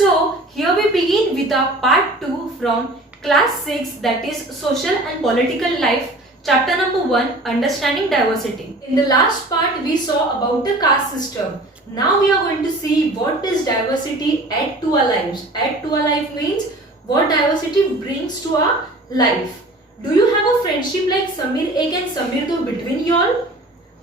So here we begin with our part 2 from class 6, that is social and political life, chapter number 1, understanding diversity. In the last part we saw about the caste system. Now we are going to see what does diversity add to our lives. Add to our life means what diversity brings to our life. Do you have a friendship like Samir Ek and Samir Do between y'all?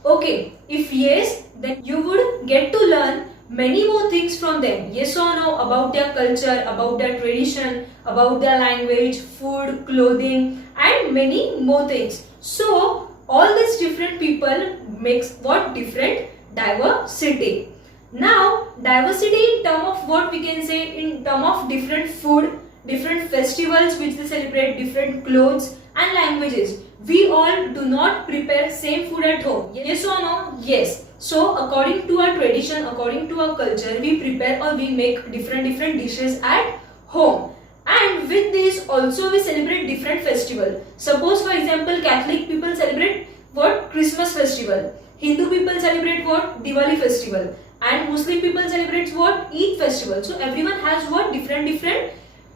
Okay, if yes, then you would get to learn many more things from them. Yes or no, about their culture, about their tradition, about their language, food, clothing, and many more things. So all these different people makes what different diversity. Now diversity in term of what we can say, in term of different food, different festivals which they celebrate, different clothes and languages. We all do not prepare same food at home. Yes or no? Yes. So according to our tradition, according to our culture, we prepare or we make different dishes at home. And with this also we celebrate different festival. Suppose for example Catholic people celebrate what? Christmas festival. Hindu people celebrate what? Diwali festival. And Muslim people celebrate what? Eid festival. So everyone has what? Different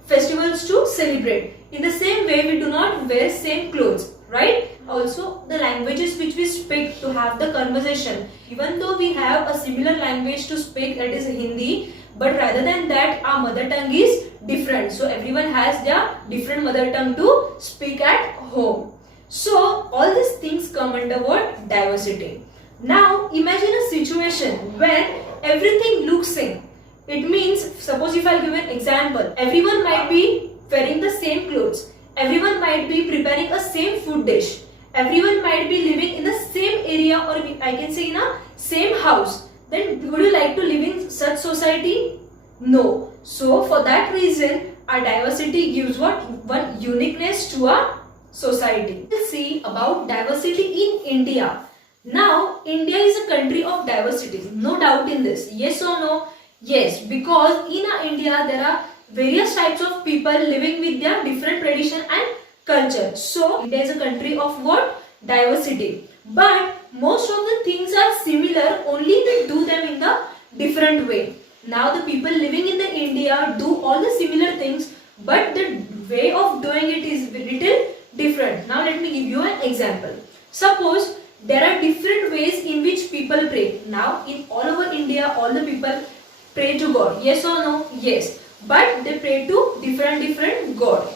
festivals to celebrate. In the same way, we do not wear same clothes, right? Also the languages which we speak to have the conversation, even though we have a similar language to speak, that is Hindi, but rather than that our mother tongue is different. So everyone has their different mother tongue to speak at home. So all these things come under what? Diversity. Now imagine a situation where everything looks same. It means, suppose if I give an example, everyone might be wearing the same clothes, everyone might be preparing a same food dish, everyone might be living in the same area, or I can say in a same house. Then would you like to live in such society? No. So for that reason our diversity gives what? One uniqueness to our society. Let's see about diversity in India. Now India is a country of diversity, no doubt in this. Yes or no? Yes, because in India there are various types of people living with their different tradition and culture. So India is a country of what? Diversity. But most of the things are similar, only they do them in the different way. Now the people living in the India do all the similar things, but the way of doing it is little different. Now let me give you an example. Suppose there are different ways in which people pray. Now in all over India, all the people pray to God. Yes or no? Yes. But they pray to different God.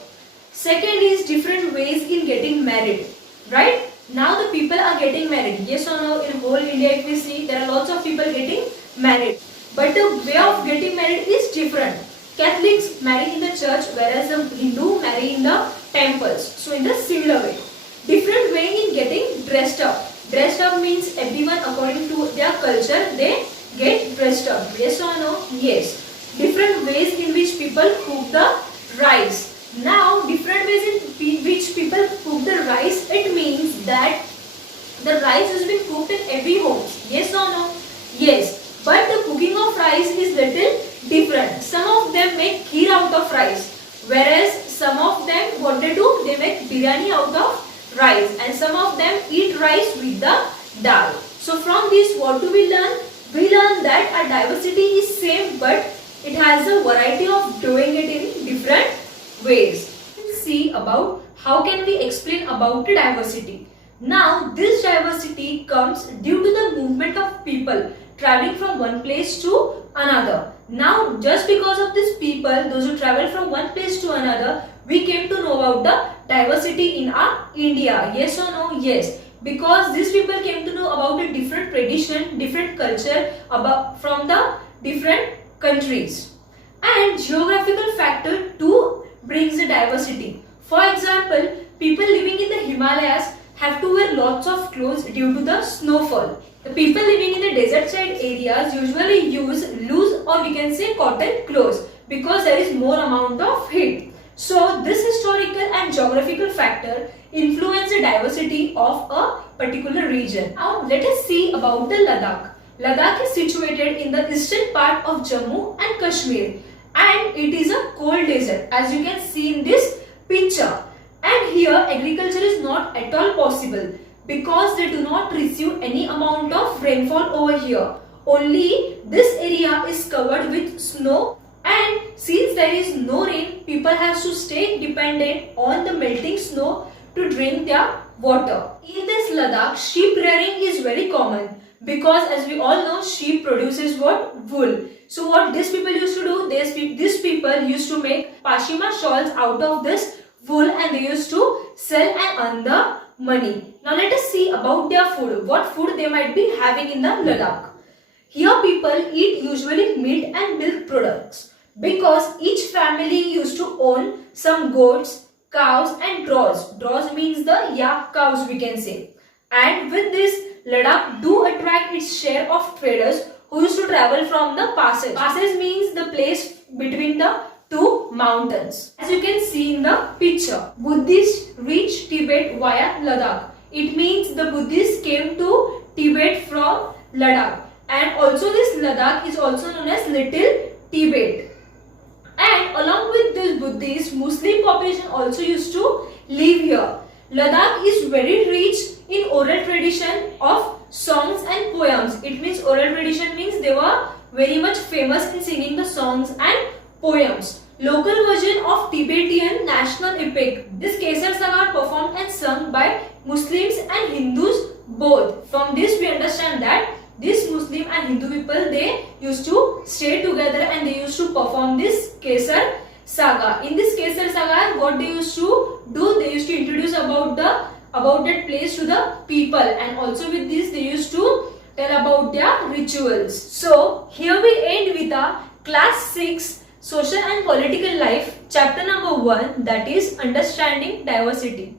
Second is different ways in getting married. Right? Now the people are getting married. Yes or no? In whole India if we see, there are lots of people getting married. But the way of getting married is different. Catholics marry in the church, whereas the Hindu marry in the temples. So in the similar way. Different way in getting dressed up. Dressed up means everyone according to their culture they get dressed up. Yes or no? Yes. Different ways in which people cook the rice. Now different ways in which people cook the rice, it means that the rice has been cooked in every home. Yes or no? Yes. But the cooking of rice is little different. Some of them make kheer out of rice, whereas some of them what they do, they make biryani out of rice, and some of them eat rice with the dal. So from this what do we learn? We learn that our diversity is same, but it has a variety of doing it in different ways. Let's see about how can we explain about the diversity. Now this diversity comes due to the movement of people traveling from one place to another. Now just because of these people, those who travel from one place to another, we came to know about the diversity in our India. Yes or no? Yes. Because these people came to know about the different tradition, different culture from the different countries. And geographical factor too brings the diversity. For example, people living in the Himalayas have to wear lots of clothes due to the snowfall. The people living in the desert side areas usually use loose or we can say cotton clothes because there is more amount of heat. So this historical and geographical factor influence the diversity of a particular region. Now let us see about the Ladakh. Ladakh is situated in the eastern part of Jammu and Kashmir, and it is a cold desert as you can see in this picture. And here agriculture is not at all possible because they do not receive any amount of rainfall over here. Only this area is covered with snow and Since there is no rain, people have to stay dependent on the melting snow to drink their water. In this Ladakh, sheep rearing is very common because as we all know, sheep produces what? Wool. So what these people used to do, these people used to make pashima shawls out of this wool and they used to sell and earn the money. Now let us see about their food. What food they might be having in the Ladakh. Here people eat usually meat and milk products because each family used to own some goats, cows and draws. Draws means the yak cows we can say. And with this, Ladakh do attract its share of traders who used to travel from the passes. Passes means the place between the two mountains. As you can see in the picture, Buddhists reached Tibet via Ladakh. It means the Buddhists came to Tibet from Ladakh. And also this Ladakh is also known as Little Tibet. And along with this Buddhist, Muslim population also used to live here. Ladakh is very rich in oral tradition of songs and poems. It means oral tradition means they were very much famous in singing the songs and poems. Local version of Tibetan national epic. This Kesar Sagar performed and sung by Muslims and Hindus both. From this we understand that these Muslim and Hindu people, they used to stay together and they used to perform this Kesar Saga. In this Kesar Saga, what they used to do, they used to introduce about that place to the people, and also with this they used to tell about their rituals. So here we end with a class 6 social and political life chapter number 1, that is understanding diversity.